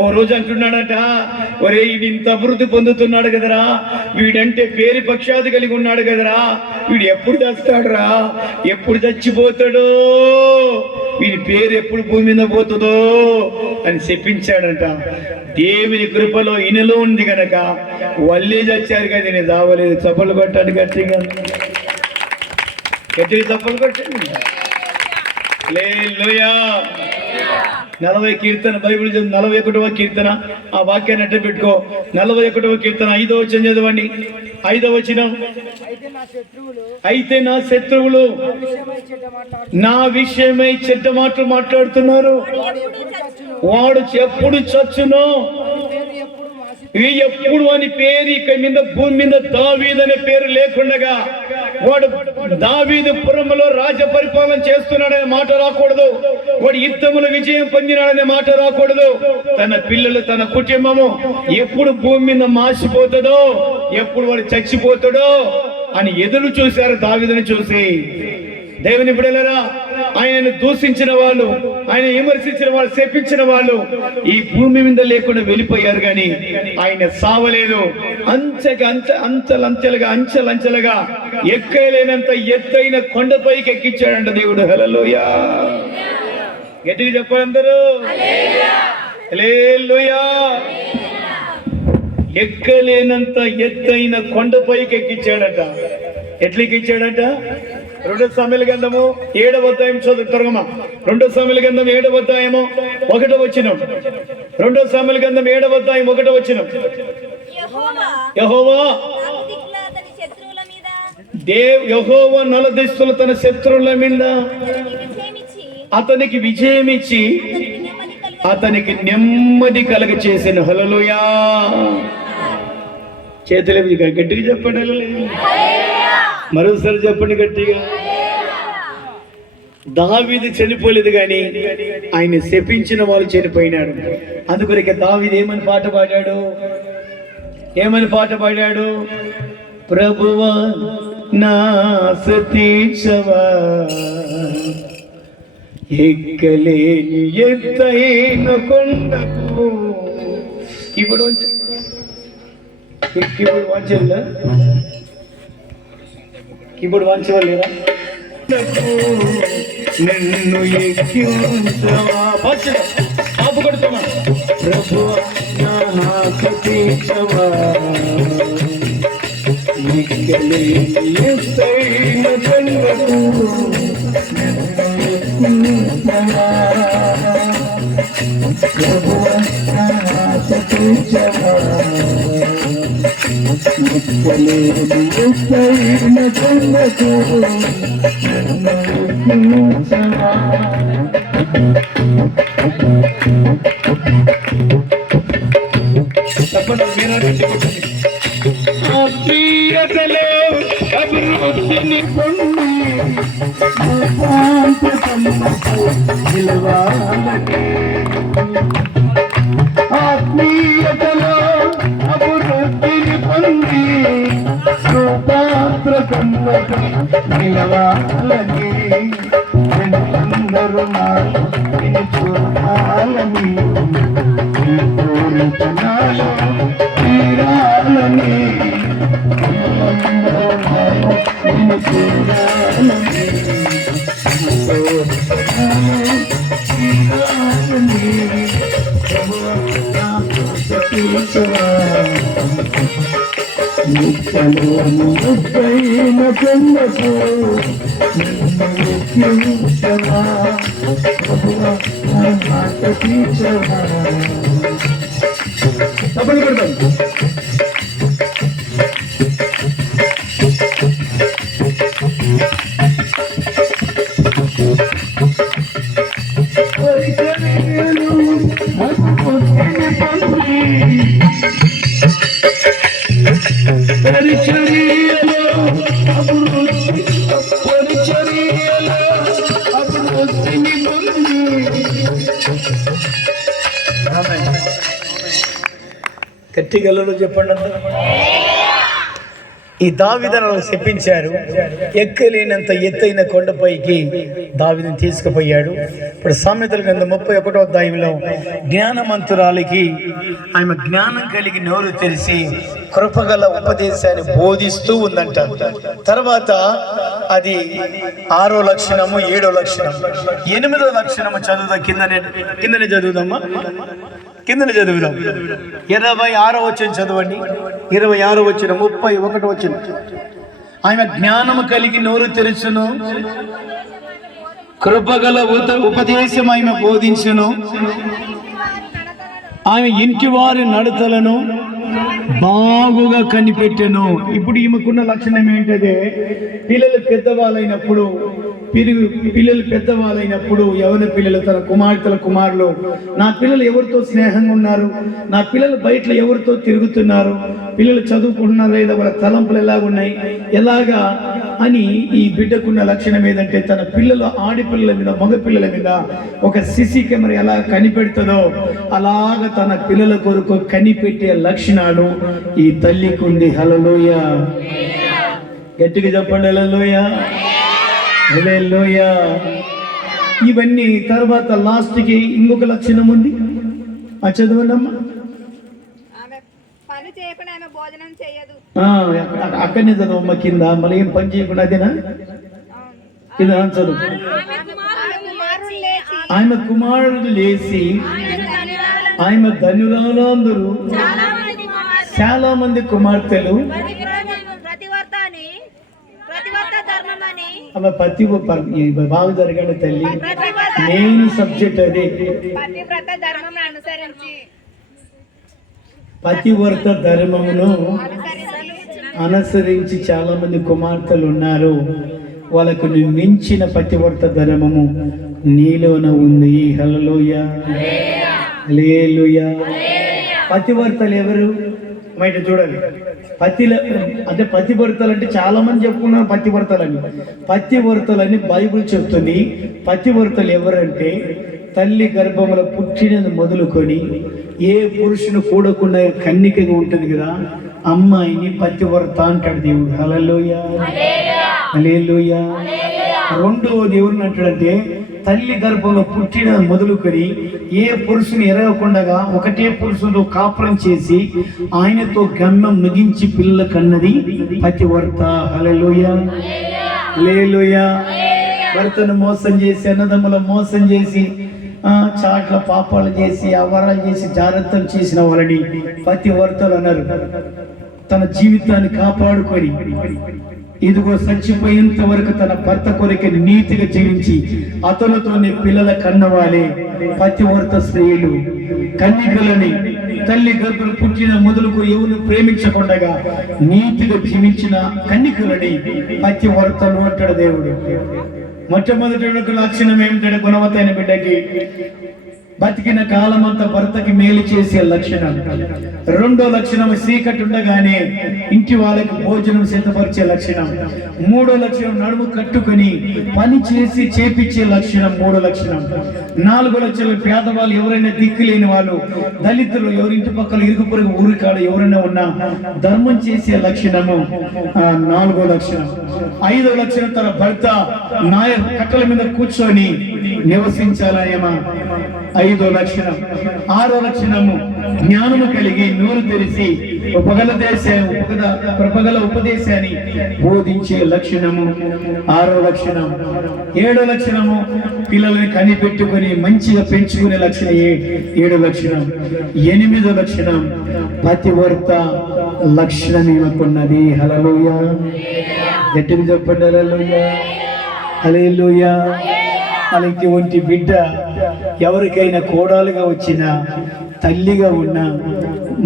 ఓ రోజు అంటున్నాడట, ఒరే వీడు ఇంత అభివృద్ధి పొందుతున్నాడు కదరా, వీడంటే పేరు పక్షాది కలిగి ఉన్నాడు కదరా, వీడు ఎప్పుడు చస్తాడురా, ఎప్పుడు చచ్చిపోతాడో, వీడి పేరు ఎప్పుడు భూమి మీద పోతుందో అని చెప్పించాడంట. దేవుని కృపలో ఈయనలో ఉంది కనుక వల్లే చచ్చారు కదా, నేను దావలేదు. చప్పలు కొట్టాడు గట్టిగా, గట్టిగా చప్పలు కొట్టండి. హల్లెలూయా. 40 కీర్తన బైబిల్ 41వ కీర్తన, ఆ వాక్యాన్ని అట్ట పెట్టుకో. 41వ కీర్తన 5వ వచనం చదవండి. 5వ వచనం, అయితే నా శత్రువులు నా విషయమై చెడ్డ మాటలు మాట్లాడుతున్నారు, వాడు ఎప్పుడు చచ్చునో, ఎప్పుడు అని పేరు ఇక మీద భూమి మీద దావీదు అనే పేరు లేకుండగా వాడు దావీదు పురములో రాజ్య పరిపాలన చేస్తున్నాడనే మాట రాకూడదు, వాడు యుద్ధములో విజయం పొందినాడనే మాట రాకూడదు. తన పిల్లలు తన కుటుంబము ఎప్పుడు భూమి మీద మాసిపోతుందో, ఎప్పుడు వాడు చచ్చిపోతాడో అని ఎదురు చూశారు దావీదుని చూసి. దేవుని బిడ్డలారా, ఆయనను దూషించిన వాళ్ళు, ఆయన విమర్శించిన వాళ్ళు, శపించిన వాళ్ళు ఈ భూమి మీద లేకుండా వెళ్ళిపోయారు, కానీ ఆయన సావలేదు. అంచెలంచెలుగా ఎక్కలేనంత ఎత్తైన కొండపైకి ఎక్కించాడంట దేవుడు. హల్లెలూయా. గట్టిగా చెప్పండి అందరూ, హల్లెలూయా. ఎక్కలేనంత ఎత్తైన కొండపైకి ఎక్కించాడట. ఎట్లా ఎక్కించాడట? 2 సమూయేలు గ్రంథము 7వ అధ్యాయం చదువుతారమ్మా. 2 సమూయేలు గ్రంథం 7వ అధ్యాయము 1వ వచనం. 2 సమూయేలు గ్రంథం 7వ అధ్యాయం 1వ వచనం. యెహోవా నలుదిశల తన శత్రువుల మీద అతనికి విజయం ఇచ్చి అతనికి నెమ్మది కలుగ చేసిన. హల్లెలూయా. చేతులు గట్టిగా చెప్పండి, మరోసారి చెప్పండి గట్టిగా. దావీదు చనిపోలేదు, కానీ ఆయన శపించిన వాళ్ళు చనిపోయినాడు. అందుకొరకే దావీదు ఏమని పాట పాడాడు? ప్రభువా నా సతీక్షవా, ఎక్కలేని ఎత్తైన కొండకు. ఇప్పుడు వాంచలేదా? కీబోర్డ్ వాంచలేదా? నిన్ను ఎక్కించవా, ఆపు కొడుతున్నా. ప్రభువా నా సతీక్షవా, ఎక్కలేని ఎత్తైన కొండకు. ప్రభువా నా సతీక్షవా, ఎక్కలేని ఎత్తైన కొండకు. ఆత్మీయతలో అభివృద్ధిని పొంది నిలవాలని, ఆత్మీయతలో అభివృద్ధిని పొంది రూపాంతరకములకు నిలవాలని, అందరూ నాలో చూడాలని, కోరికనాలో తీరాలని, చూడాలని, నిత్యలోని ఎత్తైన కొండకు ఎక్కించవా, ప్రభువా నా మాట తీర్చవా. తప్పని కొడతాం. గట్టిగలలో చెప్పండి. ఈ దావీదును శపించారు. ఎక్కలేనంత ఎత్తైన కొండపైకి దావీదుని తీసుకుపోయాడు. ఇప్పుడు సామెతల గ్రంథం 31వ అధ్యాయంలో జ్ఞానవంతురాలికి ఆమె జ్ఞానం కలిగి నోరు తెరిచి కృపగల ఉపదేశాన్ని బోధిస్తూ ఉందంట. తర్వాత అది 6వ లక్షణము, 7వ లక్షణం, 8వ లక్షణము చదువుదా. కిందనే చదువుదామా, కిందనే చదువుదాం. 26వ వచనం చదవండి. 26వ వచనం, 31వ వచనం. ఆమె జ్ఞానము కలిగి నోరు తెరుచును, కృపగల ఉపదేశం ఆమె బోధించును, ఆమె ఇంటి వారి నడతలను బాగుగా కనిపెట్టెను. ఇప్పుడు ఈమెకున్న లక్షణం ఏంటంటే పిల్లలు పెద్దవాళ్ళైనప్పుడు యవన పిల్లలు తన కుమారులు, నా పిల్లలు ఎవరితో స్నేహంగా ఉన్నారు, నా పిల్లలు బయట ఎవరితో తిరుగుతున్నారు, పిల్లలు చదువుకుంటున్నారు లేదా, వాళ్ళ తలంపులు ఎలాగున్నాయి, ఎలాగా అని ఈ బిడ్డకున్న లక్షణం ఏదంటే తన పిల్లలు ఆడపిల్లల మీద, మగ పిల్లల మీద ఒక సిసి కెమెరా ఎలా కనిపెడుతుందో అలాగ తన పిల్లల కొరకు కనిపెట్టే లక్షణాలు ఈ తల్లికి ఉంది. హల్లెలూయా, గట్టిగా చెప్పండి హల్లెలూయా, హల్లెలూయా. ఇవన్నీ తర్వాత లాస్ట్ కి ఇంకొక లక్షణం ఉంది, ఆ చదవండమ్మా. అక్కడనే చదవమ్మ, కింద మళ్ళీ ఏం పని చేయకుండా అదేనా, కింద చదువు. ఆమె కుమారుడు లేచి ఆమె ధనురాలందరూ చాలా మంది కుమార్తెలు ఆమె బాగా జరగండి తల్లి, మెయిన్ సబ్జెక్ట్ అదే. పతివర్త ధర్మమును అనుసరించి చాలా మంది కుమార్తెలు ఉన్నారు. వాళ్ళకు మించిన పతివర్త ధర్మము నీలోన ఉంది. హల్లెలూయా, హల్లెలూయా. పతివర్తలు ఎవరు బయట చూడాలి. పతివర్తలు అంటే చాలా మంది చెప్పుకున్నారు పతివర్తలని. పతివర్తలని బైబిల్ చెప్తుంది. పతివర్తలు ఎవరంటే తల్లి గర్భములో పుట్టినది మొదలుకొని ఏ పురుషుని కూడకుండా కన్నికగా ఉంటుంది కదా, అమ్మాయిని పతివర్త అంటాడు దేవుడు. హల్లెలూయా, హల్లెలూయా. రెండవ దేవుడిని అంటాడంటే తల్లి గర్భంలో పుట్టిన మొదలుకొని ఏ పురుషుని ఎరగకుండా ఒకటే పురుషుడు కాపురం చేసి ఆయనతో గమ్యం ముగించి పిల్లల కన్నది పతివర్త. హల్లెలూయా, హల్లెలూయా. భర్తను మోసం చేసి, అన్నదమ్ముల మోసం చేసి, చాట్ల పాపాలు చేసి, అవరాలు చేసి, జాగ్రత్తలు చేసిన వాళ్ళని పతివర్తలు అన్నారు. తన జీవితాన్ని కాపాడుకొని ఇదిగో చచ్చిపోయేంత వరకు తన భర్త కొరకు నీతిగా జీవించి అతనితోనే పిల్లల కన్నవాలే పతివర్త స్త్రీలు. కన్యకలని తల్లి గర్భం పుట్టిన మొదలుకు ఎవరు ప్రేమించకుండా నీతిగా జీవించిన కన్యకలని పతివర్తలు అంటాడు దేవుడు. మొట్టమొదటి లక్షణం ఏమిటంటే గుణవత్తైన బిడ్డకి బతికిన కాలమంతా భర్తకి మేలు చేసే లక్షణం. రెండో లక్షణం చీకటి ఉండగానే ఇంటి వాళ్ళకి భోజనం సిద్ధపరిచే లక్షణం. మూడో లక్షణం నడుము కట్టుకొని పని చేసి చేపించే లక్షణం. మూడో లక్షణం. నాలుగో లక్షణం పేదవాళ్ళు ఎవరైనా దిక్కులేని వాళ్ళు, దళితులు ఎవరింటి పక్కల ఇరుగు పొరుగు ఊరికాడ ఎవరైనా ఉన్నా ధర్మం చేసే లక్షణము నాలుగో లక్షణం. ఐదో లక్షణం తన భర్త కట్టల మీద కూర్చొని నివసించాలయమా ఐదో లక్షణం. ఆరో లక్షణము జ్ఞానము కలిగి నోరు తెరిచి ఉపగల ఉపదేశాన్ని బోధించే లక్షణము ఆరో లక్షణం. ఏడో లక్షణము పిల్లల్ని కనిపెట్టుకుని మంచిగా పెంచుకునే లక్షణం ఏడో లక్షణం. ఎనిమిదో లక్షణం పతివర్త లక్షణం ఏమకున్నది. హల్లెలూయా, గట్టిగా చెప్పండి హల్లెలూయా, హల్లెలూయా. అలాంటి వంటి బిడ్డ ఎవరికైనా కోడలుగా వచ్చినా, తల్లిగా ఉన్నా,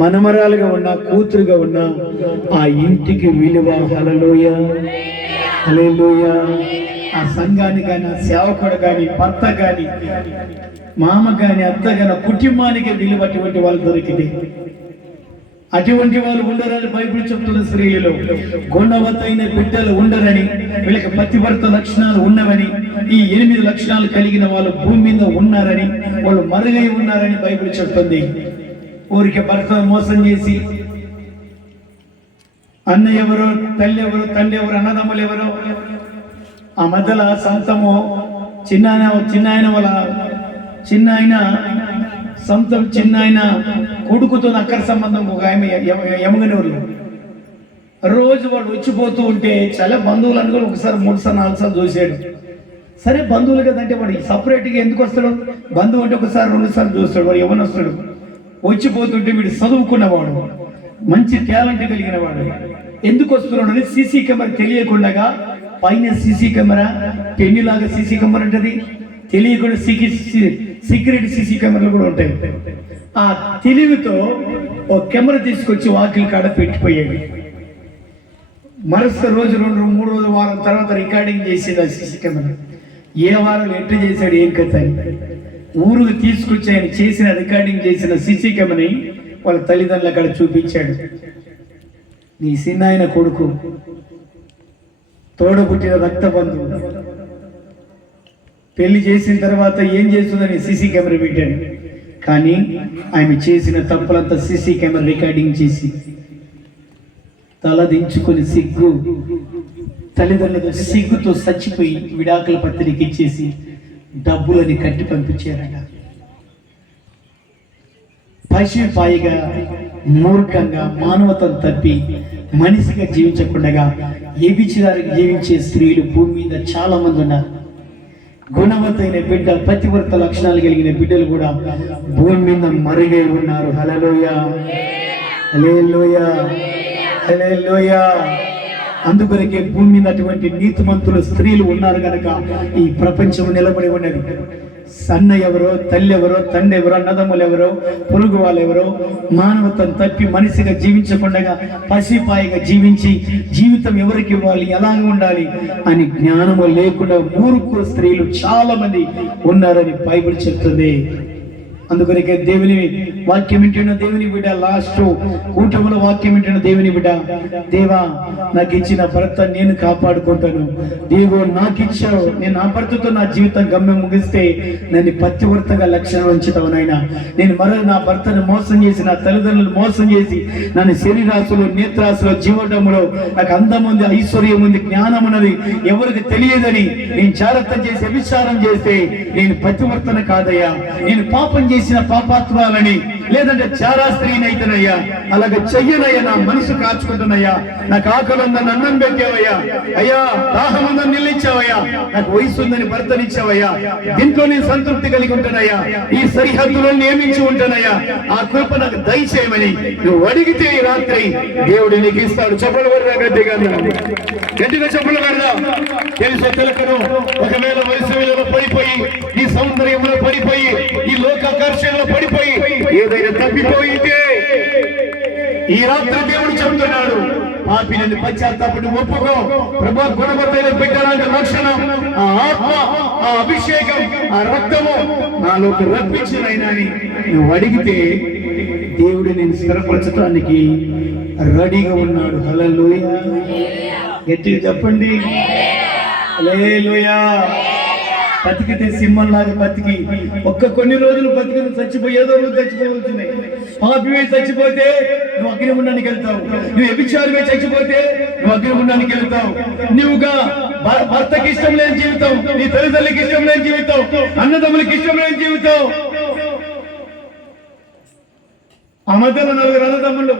మనమరాలుగా ఉన్నా, కూతురుగా ఉన్నా ఆ ఇంటికి విలువ. హల్లెలూయా, హల్లెలూయా. ఆ సంఘాన్ని కానీ, ఆ సేవకుడు కానీ, భర్త కానీ, మామ కానీ, అత్త కానీ, కుటుంబానికి విలువ అటువంటి వాళ్ళు దొరికింది. అటువంటి వాళ్ళు ఉండరని బైబిల్ చెప్తున్న స్త్రీలలో గుణవత్తైన బిడ్డలు ఉండరని, వీళ్ళకి పతివర్త లక్షణాలు ఉన్నవని, ఈ 8 లక్షణాలు కలిగిన వాళ్ళు భూమి మీద ఉన్నారని, వాళ్ళు మరుగై ఉన్నారని బైబిల్ చెప్తుంది. ఊరికి భర్తను మోసం చేసి అన్న ఎవరు, తల్లి ఎవరు, తండ్రి ఎవరు, అన్నదమ్ములు ఎవరు? ఆ మధ్యలో సొంతము చిన్న ఆయన వాళ్ళ చిన్న ఆయన కొడుకుతో అక్కడి సంబంధం ఒక ఆమె యమగనూరులో. రోజు వాడు వచ్చిపోతూ ఉంటే చాలా బంధువులు అనుకుని ఒకసారి 3 సార్లు 4 సార్లు చూశాడు. సరే బంధువులు కదంటే వాడు సపరేట్గా ఎందుకు వస్తాడు? బంధువు అంటే ఒకసారి 2 సార్లు చూస్తాడు. వాడు ఎవరు వస్తాడు? వచ్చిపోతుంటే వీడు చదువుకున్నవాడు, మంచి టాలెంట్ కలిగిన వాడు, ఎందుకు వస్తున్నాడు అని సీసీ కెమెరా తెలియకుండా, పైన సీసీ కెమెరా పెన్నులాగా సీసీ కెమెరా ఉంటుంది, తెలియకుండా సీక్రెట్ సీసీ కెమెరాలు కూడా ఉంటాయి. ఆ తెలివితో ఓ కెమెరా తీసుకొచ్చి వాకిలి కాడ పెట్టిపోయాడు. మరుసటి రోజు 2-3 రోజుల వారం తర్వాత రికార్డింగ్ చేసేది ఆ సీసీ కెమెరా. ఏ వారం ఎట్టు చేశాడు ఏం కథ అని ఊరుకు తీసుకొచ్చి ఆయన చేసిన రికార్డింగ్ చేసిన సీసీ కెమెరాని వాళ్ళ తల్లిదండ్రులు అక్కడ చూపించాడు. నీ చిన్నాయన కొడుకు, తోడబుట్టిన రక్త బంధువు, పెళ్లి చేసిన తర్వాత ఏం చేస్తుందని సీసీ కెమెరా పెట్టాడు. కానీ ఆమె చేసిన తప్పులంతా సీసీ కెమెరా రికార్డింగ్ చేసి తల దించుకొని తల్లిదండ్రులతో సిగ్గుతో చచ్చిపోయి విడాకుల పత్రిక ఇచ్చేసి డబ్బులని కట్టి పంపించారట. పశుపాయిగా, మూర్ఖంగా, మానవతను తప్పి మనిషిగా జీవించకుండా ఎబిచిదారికి జీవించే స్త్రీలు భూమి మీద చాలా మంది ఉన్నారు. గుణవంతైన బిడ్డ, పతివ్రత లక్షణాలు కలిగిన బిడ్డలు కూడా భూమి మీద మరుగై ఉన్నారు. హల్లెలూయా, హల్లెలూయా, హల్లెలూయా. అందుకొరకే భూమి మీద అటువంటి నీతిమంతులు స్త్రీలు ఉన్నారు కనుక ఈ ప్రపంచం నిలబడి ఉన్నది. అన్న ఎవరో, తల్లి ఎవరో, తండ్రి ఎవరో, అన్నదమ్ములు ఎవరో, పొరుగు వాళ్ళు ఎవరో, మానవతను తప్పి మనిషిగా జీవించకుండా పసిపాయిగా జీవించి జీవితం ఎవరికి ఇవ్వాలి, ఎలాగ ఉండాలి అని జ్ఞానము లేకుండా మూర్ఖుల స్త్రీలు చాలా మంది ఉన్నారని బైబిల్ చెప్తుంది. అందుకొరకే దేవుని వాక్యం వింటున్న దేవుని బిడ్డ, లాస్ట్ కూటముల వాక్యం వింటున్న దేవుని బిడ్డ, దేవా నాకు ఇచ్చిన భర్త నేను కాపాడుకుంటాను, దేవో నాకు ఇచ్చావు, నేను నా భర్తతో నా జీవితం గమ్యం ముగిస్తే నన్ను పతివ్రతగా లక్షణం ఉంచుతావు నాయన. నేను నా భర్తను మోసం చేసి, నా తల్లిదండ్రులు మోసం చేసి, నన్ను శరీరాశులు, నేత్రాశులు, జీవటములో నాకు అందం ఉంది, ఐశ్వర్యం ఉంది, జ్ఞానం ఉన్నది ఎవరికి తెలియదని నేను జాగ్రత్త చేసి అభిచారం చేస్తే నేను పతివ్రతను కాదయ్యా, నేను పాపం చేసిన పాపాత్మాలని లేదంటే చారా స్త్రీని అయితేనయ్యా, అలాగే చెయ్యనయ్యా, నా మనసు కాచుకుంటున్నాయ్యా, నాకు ఆకలి ఉందని అన్నం పెట్టావయ్యా, అయ్యా దాహం ఉందని నిలిచావయ్యా, నాకు వయసు ఉందని భర్తనిచ్చావయ్యా, దీంట్లో నేను సంతృప్తి కలిగి ఉంటానయ్యా, ఈ సరిహద్దులో నియమించి ఉంటానయ్యా, ఆ కృప నాకు దయచేయమని నువ్వు అడిగితే ఈ రాత్రి దేవుడు నీకు ఇస్తాడు. చెప్పలు కడదా, గట్టిగా చెప్పలు కడదా. తెలుసో తెలకను, ఒకవేళ వయసు విలువ పడిపోయి, ఈ సౌందర్యంలో పడిపోయి, ఈ లోకాకర్షణలో పడిపోయి ఏదైనా తప్పిపోయితే ఈ రాత్రి దేవుడు చెబుతున్నాడు, పాపి నన్ను పశ్చాత్తాపడి ఒప్పుకో, ప్రభా గుణవత్తైన పెట్టడానికి లక్షణం, ఆ ఆత్మ, ఆ అభిషేకం, ఆ రక్తము నాలోకి రప్పించినైనా అని నువ్వు అడిగితే దేవుడు నేను స్థిరపరచడానికి రెడీగా ఉన్నాడు. హల్లెలూయా, గట్టిగా చెప్పండి, హల్లెలూయా. బతికితే సింహంలాగా బతికి కొన్ని రోజులు బతికి చచ్చిపోయి ఏదో రోజు చచ్చిపోవచ్చున్నాయి. పాపివే చచ్చిపోతే నువ్వు అగ్నిగుండానికి వెళ్తావు, నువ్వు వ్యభిచారమే చచ్చిపోతే నువ్వు అగ్నిగుండానికి వెళ్తావు. నువ్వుగా భర్తకి ఇష్టం లేని జీవితం, నీ తల్లిదండ్రులకి ఇష్టం లేని జీవితం, అన్నదమ్ములకి ఇష్టం లేని జీవితం. ఆ మధ్యలో 4 అన్నదమ్ములు